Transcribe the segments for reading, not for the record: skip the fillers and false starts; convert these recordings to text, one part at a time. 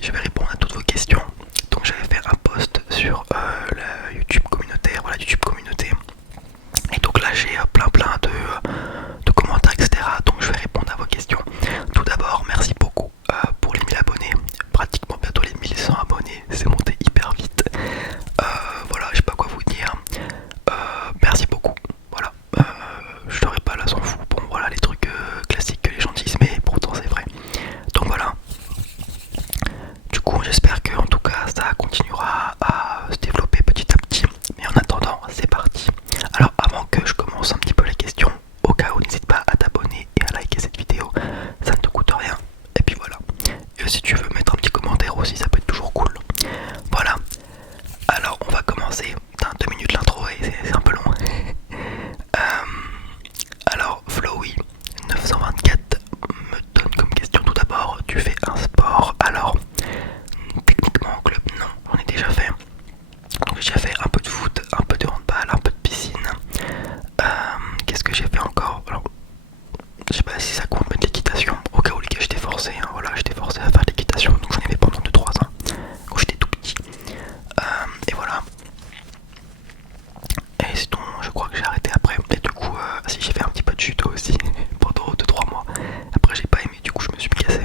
je vais répondre à toutes vos questions. Donc j'avais fait un post sur la YouTube communautaire, voilà YouTube communauté. Et donc là j'ai plein de commentaires, etc. Donc je vais répondre à vos questions. Tout d'abord, merci beaucoup pour les 1000 abonnés. Pratiquement bientôt les 1100 abonnés. C'est monté hyper vite. Voilà, je sais pas quoi vous dire. Merci beaucoup. Voilà. Je serai pas là, s'en fout. Bon voilà les trucs classiques que les gens disent, mais pourtant c'est vrai. Donc voilà. Du coup j'espère que en tout cas ça continuera à se développer petit à petit. Mais en attendant, c'est parti. Alors avant que je commence un petit peu les questions, au cas où n'hésite pas à t'abonner et à liker cette vidéo, ça ne te coûte rien. Et puis voilà. Et si tu veux mettre un petit commentaire aussi, ça peut être toujours cool. Voilà. Alors on va commencer. Putain, 2 minutes l'intro et c'est un peu long. Alors Flowy 924 me donne comme question tout d'abord, tu fais un sport? Alors techniquement en club non, j'en ai déjà fait. Donc j'ai fait un peu de foot, un peu de handball, un peu de piscine. Qu'est-ce que j'ai fait encore? Alors, je sais pas si ça compte mettre l'équitation. Au cas où les gars j'étais forcé, hein, voilà, j'étais forcé à faire l'équitation. Donc j'en ai fait pendant 2-3 ans quand j'étais tout petit. Et voilà. Et sinon je crois que j'ai arrêté après. Et du coup si j'ai fait un petit peu de judo aussi pendant 2-3 mois. Après j'ai pas aimé, du coup je me suis cassé.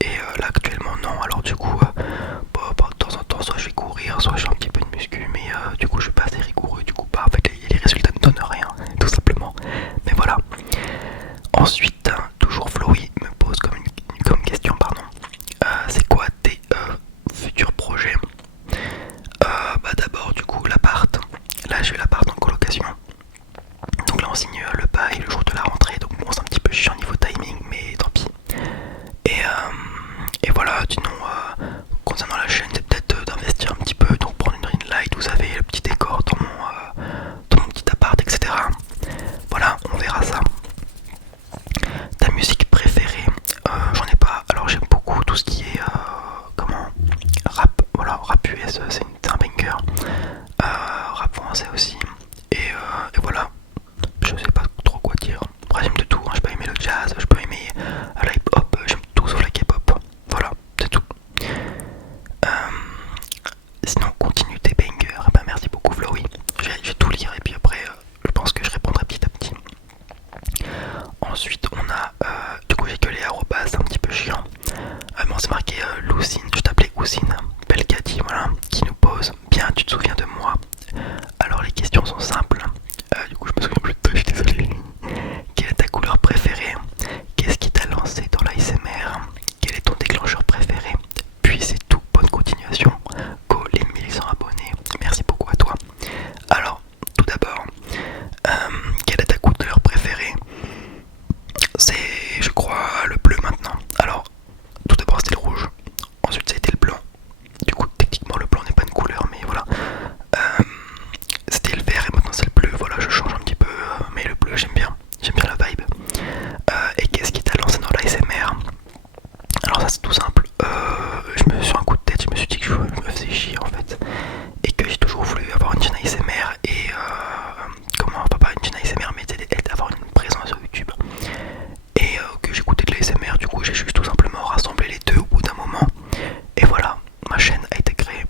Et là actuellement non. Alors du coup de temps en temps soit je vais courir, soit je fais un petit peu de muscu. Mais du coup je suis pas assez rigoureux. Du coup bah, en fait les résultats ne donnent rien tout simplement. Mais voilà. Ensuite toujours Flowy me pose comme question pardon. C'est quoi tes futurs projets? Bah d'abord du coup l'appart. Là j'ai eu l'appart en colocation. Donc là on signe le bail le jour de la rentrée. Donc bon c'est un petit peu chiant niveau timing mais tant pis. Et voilà, sinon concernant la chaîne c'est peut-être d'investir un petit peu. Donc prendre une ring light, vous savez, le petit décor dans mon petit appart, etc. Voilà, on verra ça. Ta musique préférée? J'en ai pas. Alors j'aime beaucoup tout ce qui est comment, rap. Voilà, rap US c'est un banger. Rap français aussi. Et voilà. Je sais pas trop quoi dire. Après j'aime de tout, hein. Je peux aimer le jazz, je peux aimer la hip hop, j'aime tout sauf la K-pop. Voilà, c'est tout. Sinon continue tes bangers. Bah merci beaucoup Flowy. Je vais tout lire et puis après je pense que je répondrai petit à petit. Ensuite on a du coup j'ai que les arrobas, c'est un petit peu chiant. Bon c'est marqué Lucine, je t'appelais Ousine, Belkadi, voilà, qui nous pose bien tu te souviens de moi. Alors les questions sont simples. Du coup je me souviens plus de toi, je suis désolé. Quelle est ta couleur préférée? Qu'est-ce qui t'a lancé dans l'ASMR? Quel est ton déclencheur préféré? Puis c'est tout, bonne continuation. Go les 1100 abonnés, merci beaucoup à toi. Alors tout d'abord, quelle est ta couleur préférée? C'est je crois le bleu maintenant. Alors tout d'abord c'était le rouge, ensuite c'était le blanc. Du coup techniquement le blanc n'est pas une couleur mais voilà. C'était le vert et maintenant c'est le bleu, voilà je change un petit peu mais le bleu j'aime bien la vibe. Et qu'est-ce qui t'a lancé dans l'ASMR? Alors ça c'est tout simple, je me suis un coup de tête, je me suis dit que je me faisais chier en fait. Et que j'ai toujours voulu avoir une chaîne ASMR et comment, pas une chaîne ASMR mais avoir une présence sur YouTube. Et que j'écoutais de l'ASMR, du coup j'ai juste tout simplement rassemblé les deux au bout d'un moment. Et voilà, ma chaîne a été créée.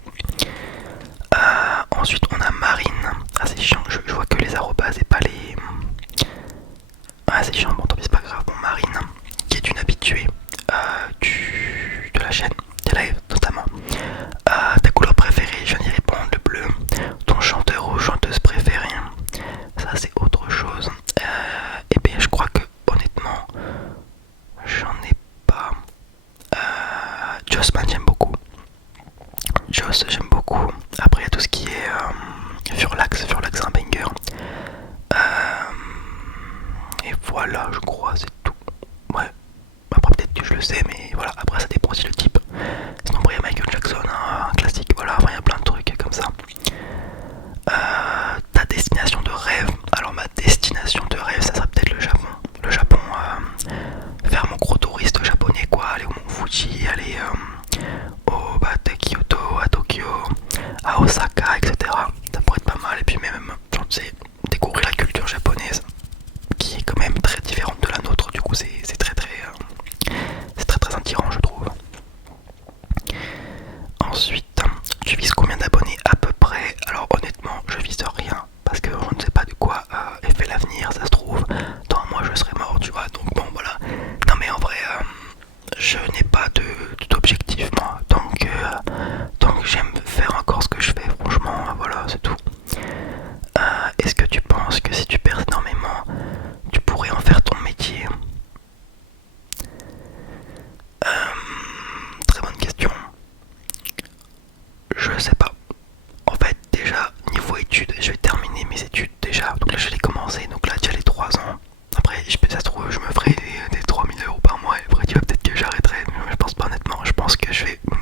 Ensuite on a Marine. Ah c'est chiant, je vois que les arrobas et pas les... Ah c'est chiant, bon tant pis c'est pas grave. Bon Marine, qui est une habituée de la chaîne, des lives notamment. Ta couleur préférée, je viens d'y répondre, le bleu. Ton chanteur ou chanteuse préférée, ça c'est autre chose. Et bien je crois que honnêtement, j'en ai pas. Jossman j'aime beaucoup. Joss j'aime beaucoup. Après il y a tout ce qui est Furlax c'est un banger. Et voilà je crois c'est tout. Ouais. Après peut-être que je le sais mais voilà, après ça dépend aussi le type. Sinon après il y a Michael Jackson, hein, un classique, voilà, enfin il y a plein de trucs comme ça. Ta destination de rêve? Alors ma destination de rêve ça serait peut-être le Japon. Le Japon, faire mon gros touriste japonais quoi, aller au Mont Fuji, aller à Kyoto, à Tokyo,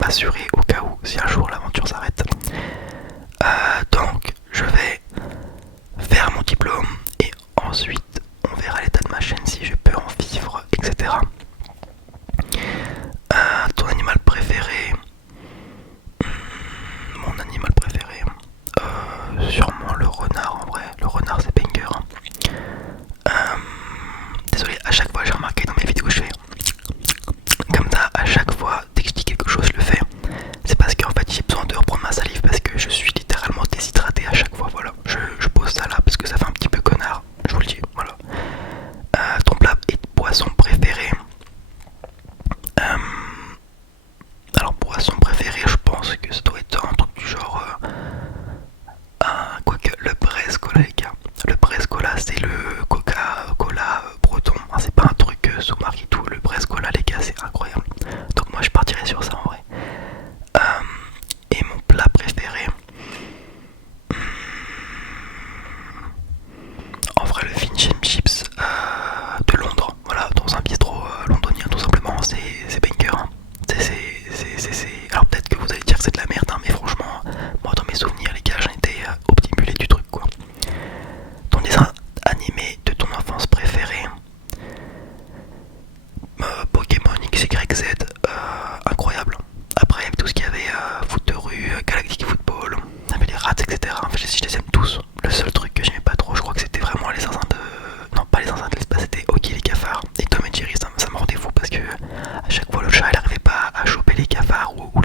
assuré au cas où si un jour l'aventure s'arrête. Donc je vais faire mon diplôme et ensuite on verra l'état de ma chaîne si je peux en vivre, etc. Ton animal préféré? Mon animal préféré, sûrement le renard en vrai. Le renard c'est banger. Désolé, à chaque fois j'ai remarqué dans mes vidéos je fais comme ça, à chaque fois dès que je dis quelque chose je le fais. C'est parce qu'en fait j'ai besoin de reprendre ma salive parce que je suis littéralement déshydraté à chaque fois. Voilà, je pose ça là parce que ça fait un petit peu connard, je vous le dis. Voilà. Ton plat et poisson préféré? Alors boisson préférée, je pense que ça doit être un truc du genre quoique le Brescola les gars. Le Brescola c'est le Coca-Cola breton, hein, c'est pas un truc sous marque et tout. Le Brescola les gars c'est incroyable. Donc moi je partirais sur ça en vrai. Et mon plat préféré, en vrai le fish and chips de Londres. Voilà, dans un bistrot londonien tout simplement, c'est banger. Hein. Alors peut-être que vous allez dire que c'est de la merde, hein, mais franchement, moi dans mes souvenirs les gars, j'en étais au petit mulet du truc quoi. Ton dessin animé de ton enfance préféré? Pokémon XYZ, incroyable. Après avec tout ce qu'il y avait, foot de rue, Galactic Football, on avait les rats, etc. Enfin, je les aime tous. Le seul truc que j'aimais pas trop, je crois que c'était vraiment les zinzins de... Non, pas les zinzins de l'espace, c'était Ok les cafards. Et Tom et Jerry, ça me rendait fou parce que à chaque fois le chat il arrivait pas à choper les cafards ou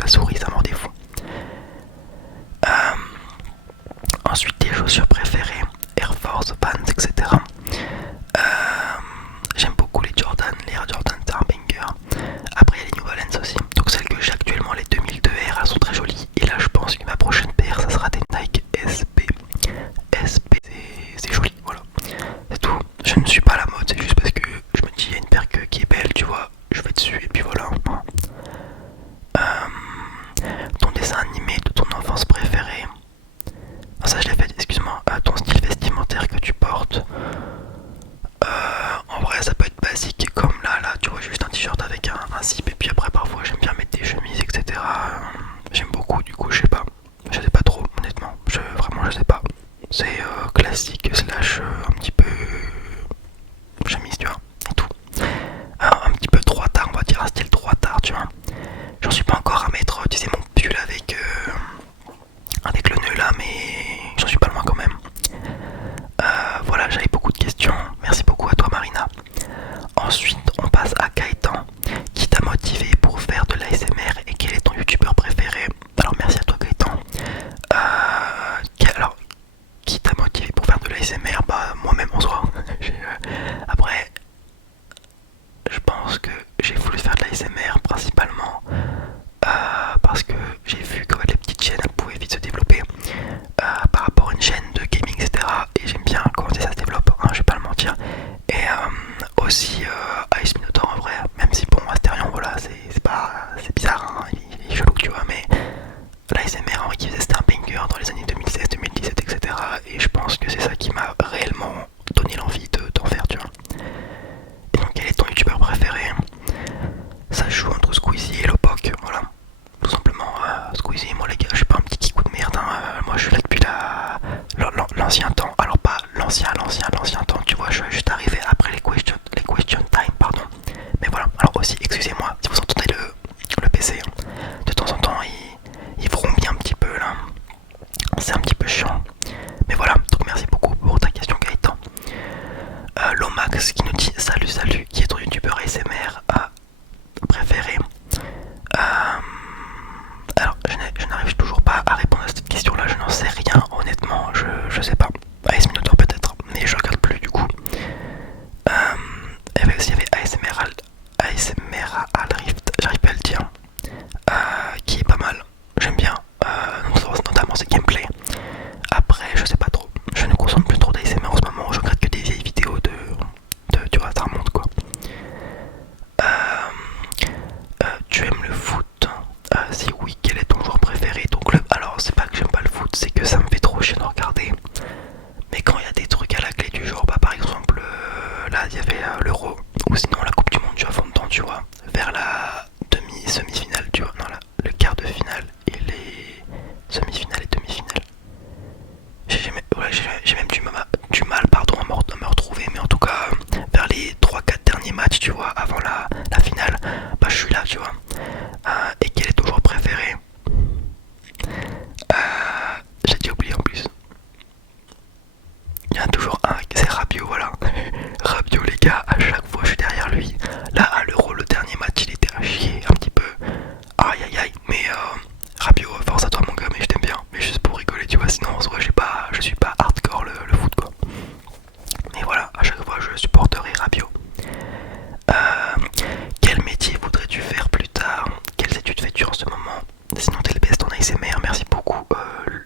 ce moment. Sinon t'es le best en ASMR, merci beaucoup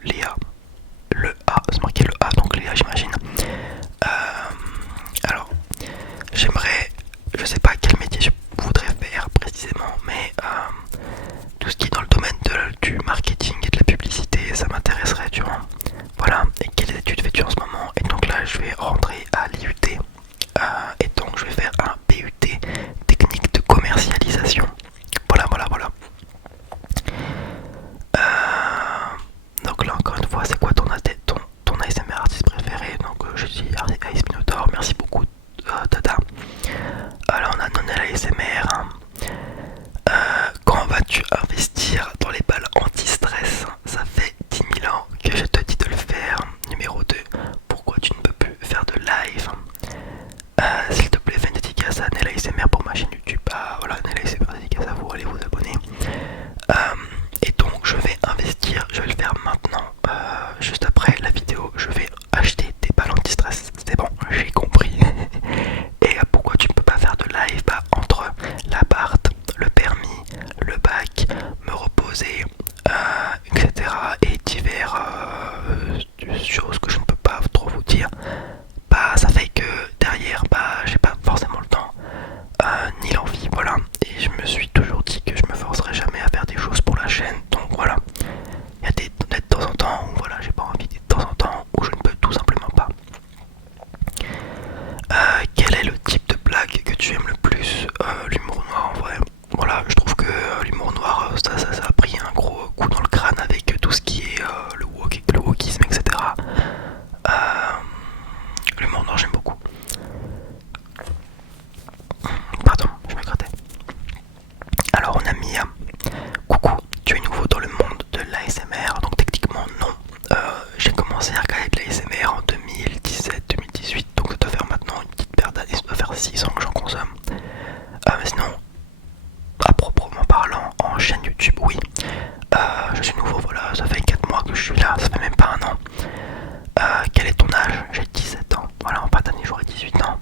Léa. Le A, c'est marqué le A, donc Léa j'imagine. Alors, j'aimerais, je sais pas quel métier je voudrais faire précisément, mais tout ce qui est dans le domaine du marketing et de la publicité, ça m'intéresserait, tu vois. Voilà, et quelles études fais-tu en ce moment? Et donc là, je vais rentrer à l'IUT, et donc je vais faire un PUT, technique de commercialisation. Voilà, voilà, voilà. Donc là, encore une fois, c'est quoi ton ASMR artiste préféré? Donc je dis Ice Minotaur, merci beaucoup Dada. Alors on a Nonel ASMR. Quand vas-tu investir dans les balles anti-stress? Ça fait 10 000 ans que je te dis de le faire. Numéro 2, pourquoi tu ne peux plus faire de live? S'il te plaît, fais une dédicace à Nel ASMR pour ma chaîne YouTube. Voilà, Nel ASMR, dédicace à vous, allez vous abonner. Et donc je vais investir, je vais le faire maintenant. Juste après la vidéo, je vais acheter des balles anti-stress. C'est bon, j'ai compris. Et pourquoi tu ne peux pas faire de live? Entre l'appart, le permis, le bac, me reposer, etc. et divers choses que je ne peux pas trop vous dire, ça fait que derrière j'ai pas forcément le temps ni l'envie, voilà. Et je me suis toujours dit que je me forcerai jamais à faire des choses pour la chaîne, donc voilà. Il y a de temps en temps où voilà, j'ai pas envie, de temps en temps où je ne peux tout simplement pas. Quel est le type de blague que tu aimes le plus? L'humour noir en vrai. Voilà, je trouve que l'humour noir, ça a pris un gros coup dans le crâne avec tout ce qui est le wokisme, etc. L'humour noir, j'aime beaucoup. Pardon, je me grattais. Alors on a Mia. Coucou, tu es nouveau dans le monde de l'ASMR, donc techniquement non. J'ai commencé à regarder de l'ASMR en 2017-2018, donc ça doit faire maintenant une petite paire d'années, ça doit faire 6 ans que j'en consomme. Mais sinon, à proprement parlant, en chaîne YouTube, oui. Je suis nouveau, voilà, ça fait 4 mois que je suis là, ça fait même pas un an. Quel est ton âge? J'ai 17 ans, voilà, en pas d'année j'aurai 18 ans.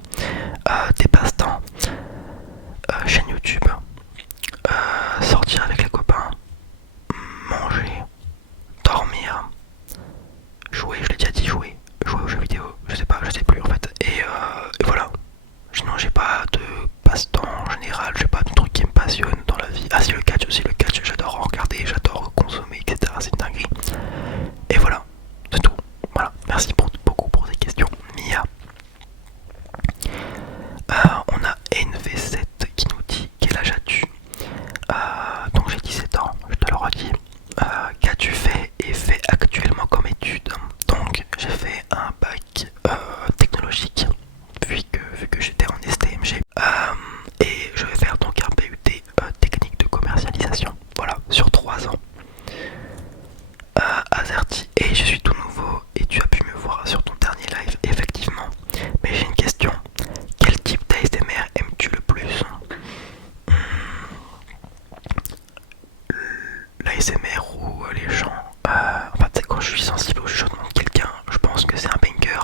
Tes passe-temps, chaîne YouTube, sortir avec les copains, manger, dormir, jouer, je l'ai déjà dit, jouer aux jeux vidéo, je sais pas, je sais plus en fait. Et voilà. Sinon j'ai pas de passe-temps en général, j'ai pas de trucs qui me passionnent dans la vie. Ah si, le catch aussi, le catch j'adore en regarder, j'adore consommer, etc. C'est une dinguerie. Et voilà, c'est tout. Voilà, merci beaucoup pour ces questions, Mia. On a NV7 qui nous dit quel âge as-tu? Donc j'ai 17 ans, je te le redis. Qu'as-tu fait et fait actuellement comme étude? Donc j'ai fait un bac technologique vu que j'étais en STMG, et je vais faire donc un PUT technique de commercialisation, voilà, sur 3 ans. Azerty, et je suis tout nouveau et tu as pu me voir sur ton dernier live, effectivement. Mais j'ai une question, quel type d'ASMR aimes-tu le plus? L'ASMR ou les gens, enfin tu sais, quand je suis sensible au chuchotement de quelqu'un, je pense que c'est un banger.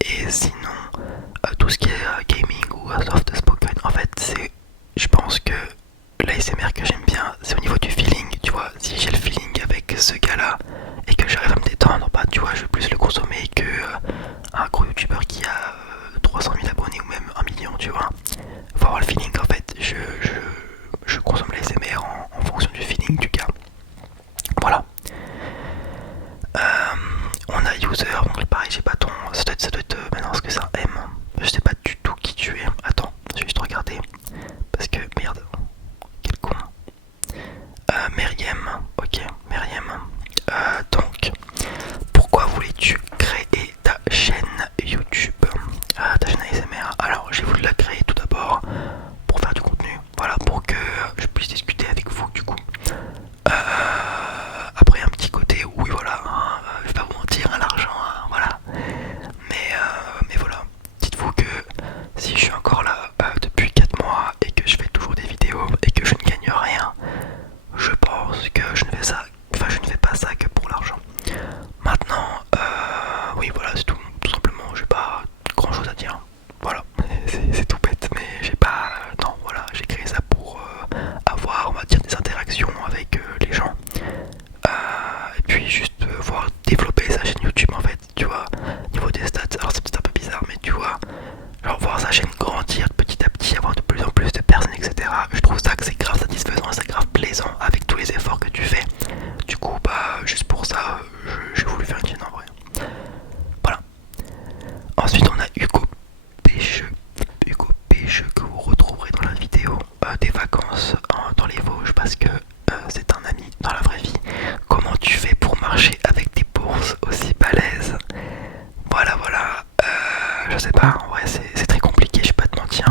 Et sinon, tout ce qui est gaming ou soft spoken, en fait c'est, je pense que l'ASMR que j'aime bien, c'est au niveau du feeling, tu vois. Si j'ai le feeling avec ce gars-là et que j'arrive à me détendre, tu vois, je vais plus le consommer que un gros youtubeur qui a 300 000 abonnés ou même 1 million, tu vois. Faut avoir le feeling, en fait. Je consomme l'ASMR en fonction du feeling du gars. Voilà. On a user, donc pareil, j'ai pas ton. Ça doit être maintenant, est-ce que c'est un M? Je sais pas du tout qui tu es. Attends, je vais juste regarder. Parce que, merde, quel con. Meriem, ok, Meriem. Donc, pourquoi voulais-tu créer ta chaîne YouTube, ta chaîne ASMR? Alors, j'ai voulu la créer tout d'abord pour faire du contenu, voilà, pour que je puisse discuter avec vous du coup. Après, un petit côté, oui, voilà, hein, je vais pas vous mentir, hein, l'argent, hein, voilà. Mais voilà, dites-vous que si je suis encore là depuis 4 mois et que je fais toujours des vidéos et que je ne gagne rien, je pense que je ne fais pas ça que pour l'argent. Maintenant, oui, voilà, c'est tout simplement, j'ai pas grand chose à dire. Voilà, c'est tout bête, mais j'ai pas. Non, voilà, j'ai créé ça pour avoir, Ensuite on a Hugo Pêcheux. Hugo Pêcheux que vous retrouverez dans la vidéo des vacances dans les Vosges parce que c'est un ami dans la vraie vie. Comment tu fais pour marcher avec des bourses aussi balèzes? Voilà, voilà. Je sais pas, en vrai c'est très compliqué, je vais pas te mentir.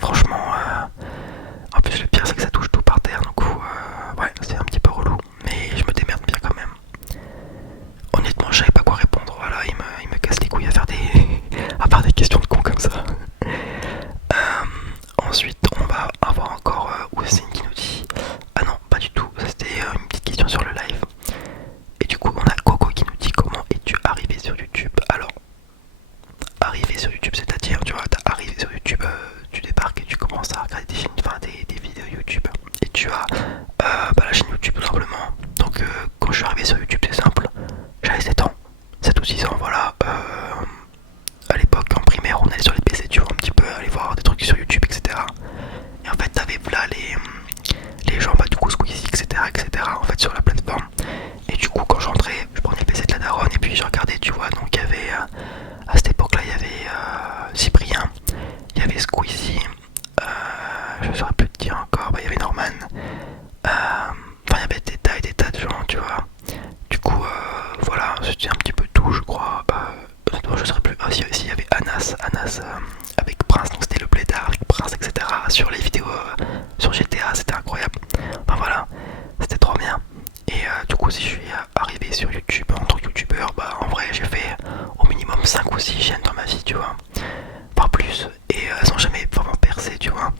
Franchement, en plus le pire c'est que ça touche tout par terre, donc ouais, c'est un petit peu relou. Mais je me démerde bien quand même. Honnêtement, je savais pas quoi répondre. Voilà, il me casse les couilles à faire à faire des questions de con comme ça. Ensuite, on va avoir encore Oussine qui nous dit. Ah non, pas du tout. Ça c'était une petite question sur le live. Et du coup, on a Coco qui nous dit comment es-tu arrivé sur YouTube. Alors, arrivé sur YouTube, c'est-à-dire, tu vois, t'as arrivé sur YouTube, tu débarques et tu commences à regarder des chaînes, enfin des vidéos YouTube. Et tu as la chaîne YouTube tout simplement. Donc, quand je suis arrivé sur YouTube, c'est simple. J'avais 7 ans, 7 ou 6 ans, voilà. À l'époque, en primaire, on allait sur les PC, tu vois, un petit peu, aller voir des trucs sur YouTube, etc. Et en fait, t'avais là les gens, bah, du coup, Squeezie, etc., en fait, sur la plateforme. Et du coup, quand je rentrais, je prenais le PC de la daronne et puis je regardais, tu vois. Donc, il y avait, à cette époque-là, il y avait Cyprien, il y avait Squeezie, je saurais plus te dire encore, bah, il y avait Norman. Enfin, il y avait des tas et des tas de gens, tu vois. Du coup, voilà, c'était un petit peu tout, je crois. Honnêtement, je saurais plus. Ah, si, il y avait Anas avec Prince, donc c'était le blédard avec Prince, etc. Sur les vidéos sur GTA, c'était incroyable. Enfin voilà, c'était trop bien. Et du coup, si je suis arrivé sur YouTube en tant que youtubeur, bah en vrai, j'ai fait au minimum 5 ou 6 chaînes dans ma vie, tu vois. Pas plus. Et elles ont jamais vraiment percé, tu vois.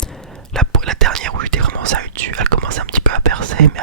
La dernière où j'étais vraiment sérieux dessus, elle commençait un petit peu à percer, mais